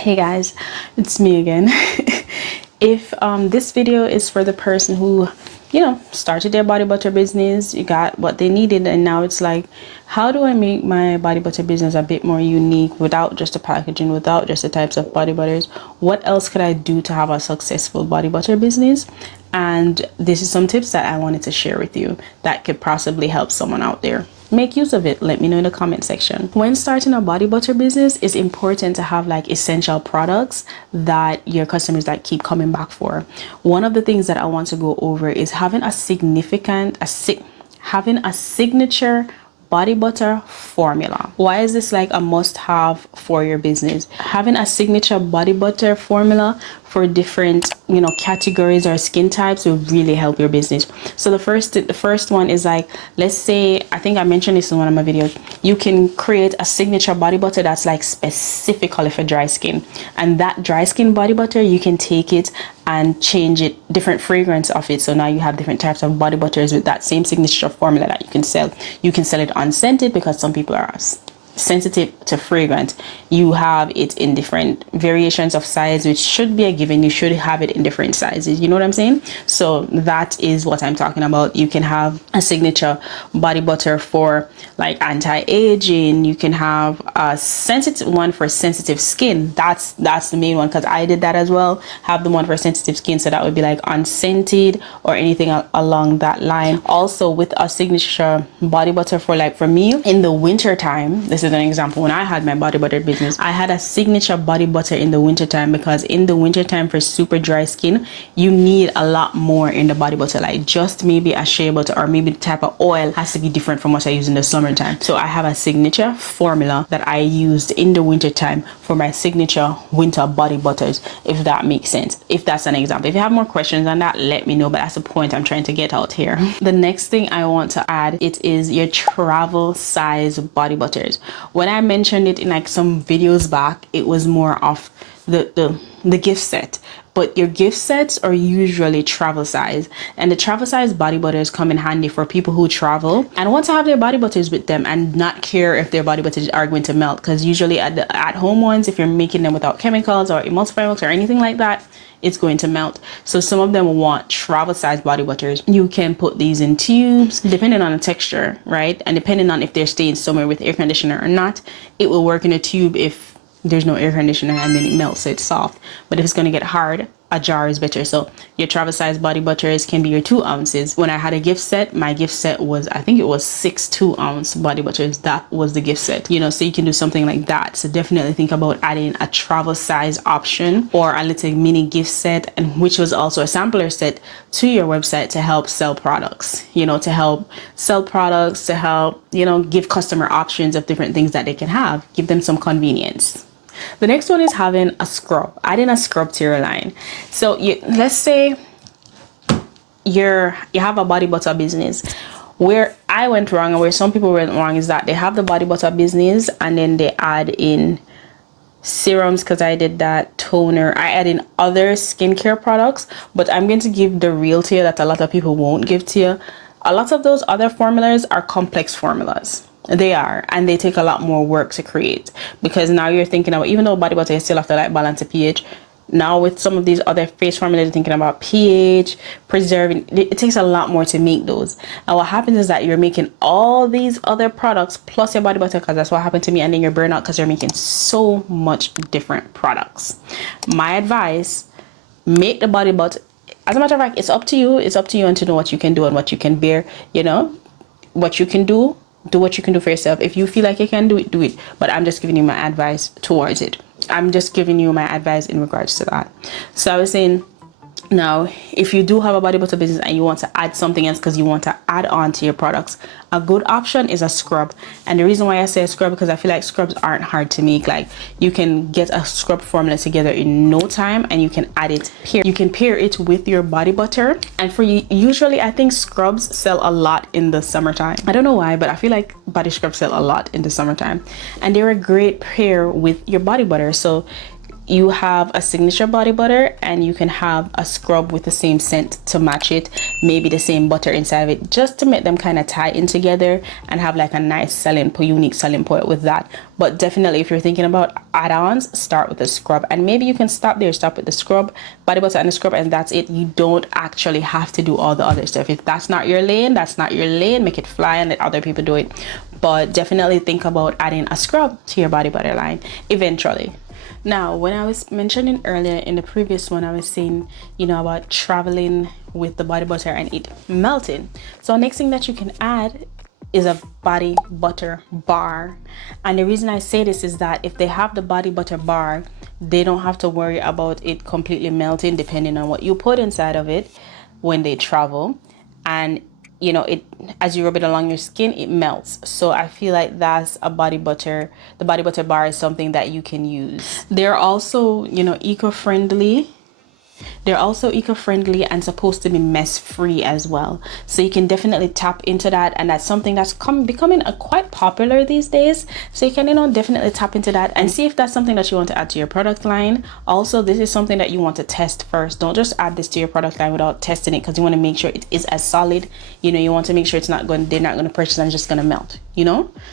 Hey guys, it's me again. If this video is for the person who, started their body butter business, you got what they needed, and now it's like, how do I make my body butter business a bit more unique without just the packaging, without just the types of body butters? What else could I do to have a successful body butter business? And this is some tips that I wanted to share with you that could possibly help someone out there. Make use of it. Let me know in the comment section. When starting a body butter business, it's important to have like essential products that your customers like keep coming back for. One of the things that I want to go over is having a signature body butter formula. Why is this like a must-have for your business? Having a signature body butter formula for different categories or skin types will really help your business. So the first one is like, let's say, I think I mentioned this in one of my videos, you can create a signature body butter that's like specifically for dry skin, and that dry skin body butter, you can take it and change it, different fragrance of it. So now you have different types of body butters with that same signature formula that you can sell. You can sell it unscented because some people are sensitive to fragrance. You have it in different variations of size, which should be a given. You should have it in different sizes. You know what I'm saying? So that is what I'm talking about. You can have a signature body butter for like anti-aging. You can have a sensitive one for sensitive skin. That's the main one, because I did that as well. Have the one for sensitive skin, so that would be like unscented or anything along that line. Also with a signature body butter for, like, for me in the winter time, this is an example. When I had my body butter business, I had a signature body butter in the winter time, because in the winter time for super dry skin, you need a lot more in the body butter. Like just maybe a shea butter or maybe the type of oil has to be different from what I use in the summertime. So I have a signature formula that I used in the winter time for my signature winter body butters, if that makes sense. If that's an example. If you have more questions on that, let me know, but that's the point I'm trying to get out here. The next thing I want to add, it is your travel size body butters. When I mentioned it in like some videos back, it was more of the gift set, but your gift sets are usually travel size, and the travel size body butters come in handy for people who travel and want to have their body butters with them and not care if their body butters are going to melt, because usually at home ones, if you're making them without chemicals or emulsifiers or anything like that, it's going to melt. So some of them want travel size body butters. You can put these in tubes depending on the texture, right? And depending on if they're staying somewhere with air conditioner or not, it will work in a tube if there's no air conditioner, and then it melts, so it's soft. But if it's going to get hard, a jar is better. So your travel size body butters can be your 2 ounces. When I had a gift set, my gift set was, I think it was 6 2-ounce body butters. That was the gift set, so you can do something like that. So definitely think about adding a travel size option or a little mini gift set, and which was also a sampler set to your website to help sell products, to help give customer options of different things that they can have, give them some convenience. The next one is having a scrub, adding a scrub to your line. So let's say you have a body butter business. Where I went wrong, and where some people went wrong, is that they have the body butter business and then they add in serums, because I did that, toner, I add in other skincare products. But I'm going to give the real to you that a lot of people won't give to you. A lot of those other formulas are complex formulas. They are, and they take a lot more work to create, because now you're thinking about, even though body butter is still have to like balance the pH, now with some of these other face formulas, you're thinking about pH, preserving. It takes a lot more to make those. And what happens is that you're making all these other products plus your body butter, because that's what happened to me, and then you're burnt out because you're making so much different products. My advice, make the body butter. As a matter of fact, it's up to you. It's up to you, and to know what you can do and what you can bear. What you can do. Do what you can do for yourself. If you feel like you can do it, do it. But I'm just giving you my advice towards it. I'm just giving you my advice in regards to that. So I was saying, now, if you do have a body butter business and you want to add something else because you want to add on to your products, a good option is a scrub. And the reason why I say a scrub, because I feel like scrubs aren't hard to make. Like, you can get a scrub formula together in no time, and you can add it. You can pair it with your body butter. And for you, usually I think scrubs sell a lot in the summertime. I don't know why, but I feel like body scrubs sell a lot in the summertime, and they're a great pair with your body butter. So you have a signature body butter and you can have a scrub with the same scent to match it, maybe the same butter inside of it, just to make them kind of tie in together and have like a nice unique selling point with that. But definitely, if you're thinking about add-ons, start with the scrub, and maybe you can stop with the scrub, body butter and the scrub, and that's it. You don't actually have to do all the other stuff. If that's not your lane, that's not your lane. Make it fly and let other people do it. But definitely think about adding a scrub to your body butter line eventually. Now, when I was mentioning earlier in the previous one, I was saying, about traveling with the body butter and it melting. So next thing that you can add is a body butter bar. And the reason I say this is that if they have the body butter bar, they don't have to worry about it completely melting depending on what you put inside of it when they travel. And it, as you rub it along your skin, it melts. So I feel like that's the body butter bar is something that you can use. They're also, eco-friendly. They're also eco-friendly and supposed to be mess-free as well. So you can definitely tap into that, and that's something that's becoming quite popular these days. So you can, definitely tap into that and see if that's something that you want to add to your product line. Also, this is something that you want to test first. Don't just add this to your product line without testing it, because you want to make sure it is as solid. You want to make sure they're not going to purchase and just going to melt,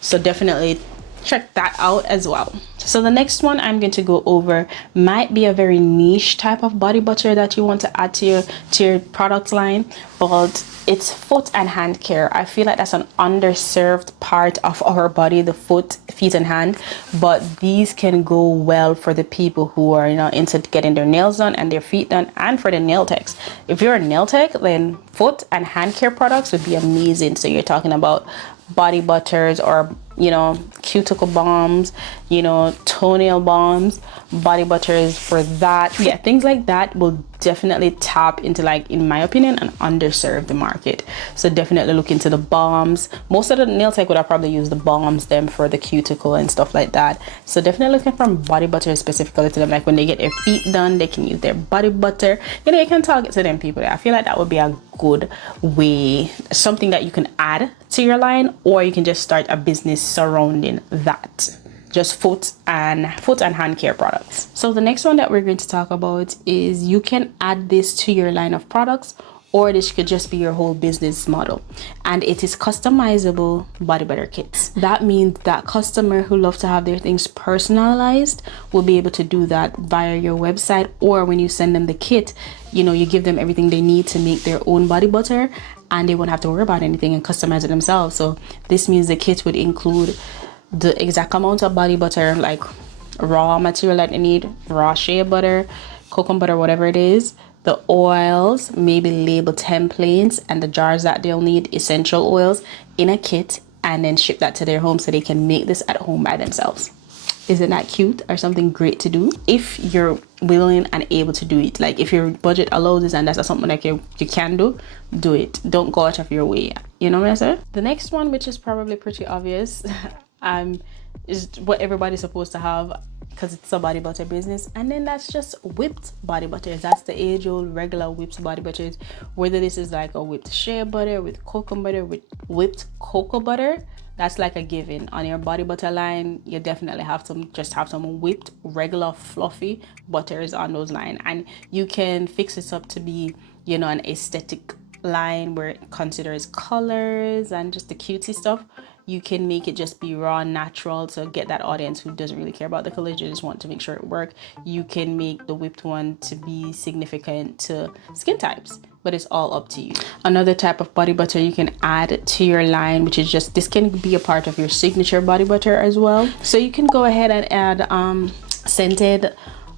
So definitely check that out as well. So the next one I'm going to go over might be a very niche type of body butter that you want to add to your product line, but it's foot and hand care. I feel like that's an underserved part of our body, the foot, feet and hand, but these can go well for the people who are into getting their nails done and their feet done, and for the nail techs. If you're a nail tech, then foot and hand care products would be amazing. So you're talking about body butters or cuticle balms, toenail balms, body butters for that. Yeah, things like that will definitely tap into, like, in my opinion, an underserved market. So definitely look into the balms. Most of the nail tech would have probably used the balms them for the cuticle and stuff like that. So definitely looking for body butter specifically to them. Like when they get their feet done, they can use their body butter. You can target to them people. I feel like that would be a good way, something that you can add to your line, or you can just start a business surrounding that. Just foot and hand care products. So the next one that we're going to talk about is you can add this to your line of products, or this could just be your whole business model, and it is customizable body butter kits. That means that customer who love to have their things personalized will be able to do that via your website, or when you send them the kit, you give them everything they need to make their own body butter, and they won't have to worry about anything and customize it themselves. So this means the kit would include the exact amount of body butter, like raw material that they need, raw shea butter, coconut butter, whatever it is, the oils, maybe label templates, and the jars that they'll need, essential oils, in a kit, and then ship that to their home so they can make this at home by themselves. Isn't that cute, or something great to do if you're willing and able to do it? Like if your budget allows this and that's something like you can do it. Don't go out of your way. You know what I said? The next one, which is probably pretty obvious, is what everybody's supposed to have, because it's a body butter business, and then that's just whipped body butters. That's the age-old regular whipped body butters, whether this is like a whipped shea butter, with cocoa butter, with whipped cocoa butter. That's like a given on your body butter line. You definitely have some whipped regular fluffy butters on those line, and you can fix this up to be an aesthetic line where it considers colors and just the cutesy stuff. You can make it just be raw, natural, to get that audience who doesn't really care about the colors, you just want to make sure it works. You can make the whipped one to be significant to skin types, but it's all up to you. Another type of body butter you can add to your line, which is just, this can be a part of your signature body butter as well. So you can go ahead and add scented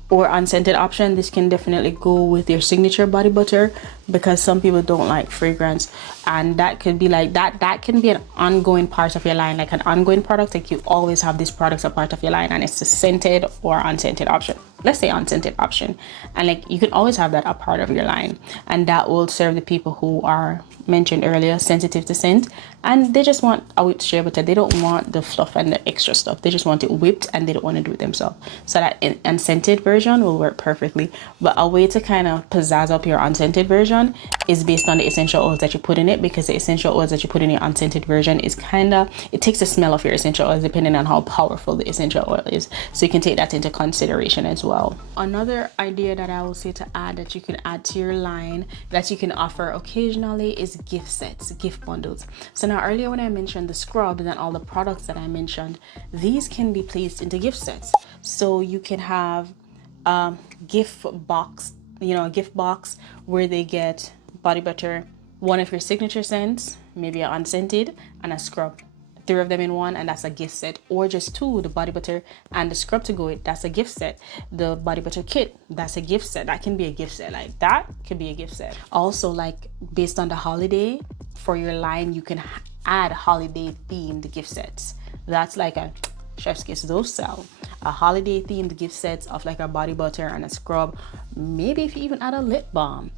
or unscented option. This can definitely go with your signature body butter, because some people don't like fragrance, and that could be like that can be an ongoing part of your line, like an ongoing product. Like you always have this product a part of your line, and it's a scented or unscented option. Let's say unscented option, and like you can always have that a part of your line, and that will serve the people who are mentioned earlier, sensitive to scent, and they just want a whipped shea butter. They don't want the fluff and the extra stuff. They just want it whipped, and they don't want to do it themselves. So that unscented version will work perfectly. But a way to kind of pizzazz up your unscented version is based on the essential oils that you put in it, because the essential oils that you put in your unscented version is it takes the smell of your essential oils depending on how powerful the essential oil is. So you can take that into consideration as well. well. Another idea that I will say to add, that you can add to your line, that you can offer occasionally, is gift sets, gift bundles. So now earlier when I mentioned the scrubs and all the products that I mentioned, these can be placed into gift sets. So you can have gift box, a gift box where they get body butter, one of your signature scents, maybe an unscented, and a scrub. 3 of them in one, and that's a gift set. Or just 2, the body butter and the scrub to go with, that's a gift set. The body butter kit, that's a gift set. That can be a gift set. Like that could be a gift set. Also, like based on the holiday for your line, you can add holiday themed gift sets. That's like a chef's kiss. Those sell. A holiday themed gift sets of like a body butter and a scrub. Maybe if you even add a lip balm,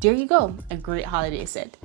there you go, a great holiday set.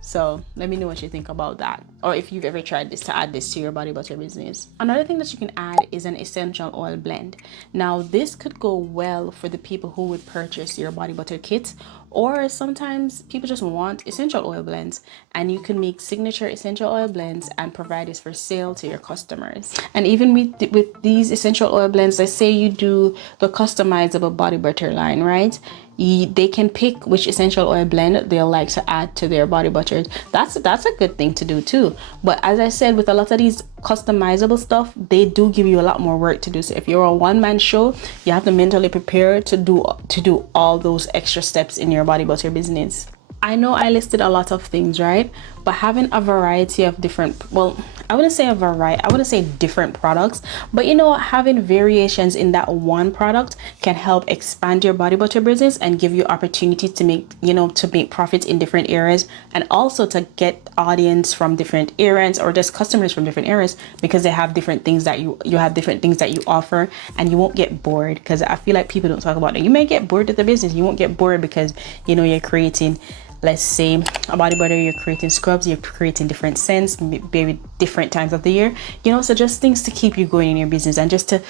So let me know what you think about that, or if you've ever tried this, to add this to your body butter business. Another thing that you can add is an essential oil blend. Now this could go well for the people who would purchase your body butter kit, or sometimes people just want essential oil blends, and you can make signature essential oil blends and provide this for sale to your customers. And even with these essential oil blends, let's say you do the customizable body butter line, right? They can pick which essential oil blend they'll like to add to their body butters. That's a good thing to do too. But as I said, with a lot of these customizable stuff, they do give you a lot more work to do. So if you're a one-man show, you have to mentally prepare to do all those extra steps in your body butter business. I know I listed a lot of things, right? But having a variety of different, well, I wouldn't say a variety, I wouldn't say different products, but having variations in that one product can help expand your body butter business and give you opportunities to make profits in different areas, and also to get audience from different areas or just customers from different areas, because they have different things that you have different things that you offer, and you won't get bored. Because I feel like people don't talk about it. You may get bored with the business. You won't get bored because you're creating, let's say, a body butter, you're creating scrubs, you're creating different scents, maybe different times of the year, so just things to keep you going in your business, and just to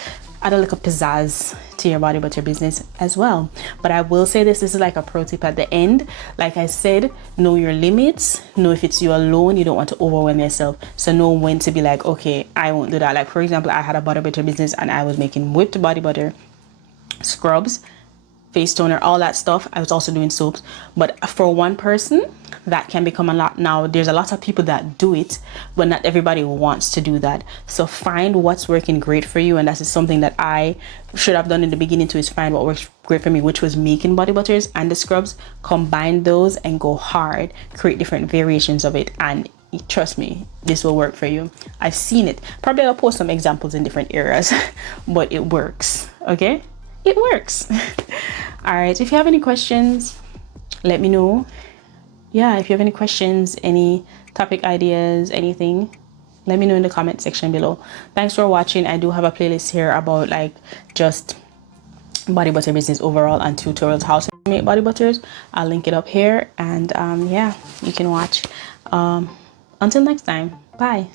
add a little pizzazz to your body butter business as well. But I will say this is like a pro tip at the end. Like I said, know your limits. Know if it's you alone, you don't want to overwhelm yourself. So know when to be like, okay, I won't do that. Like for example, I had a body butter business and I was making whipped body butter, scrubs, face toner, all that stuff. I was also doing soaps. But for one person, that can become a lot. Now there's a lot of people that do it, but not everybody wants to do that. So find what's working great for you, and that is something that I should have done in the beginning too, is find what works great for me, which was making body butters and the scrubs. Combine those and go hard, create different variations of it, and trust me, this will work for you. I've seen it. Probably I'll post some examples in different areas but it works. Okay, it works. All right, if you have any questions, let me know. Yeah, if you have any questions, any topic ideas, anything, let me know in the comment section below. Thanks for watching. I do have a playlist here about like just body butter business overall and tutorials how to make body butters. I'll link it up here, and yeah, you can watch. Until next time, bye.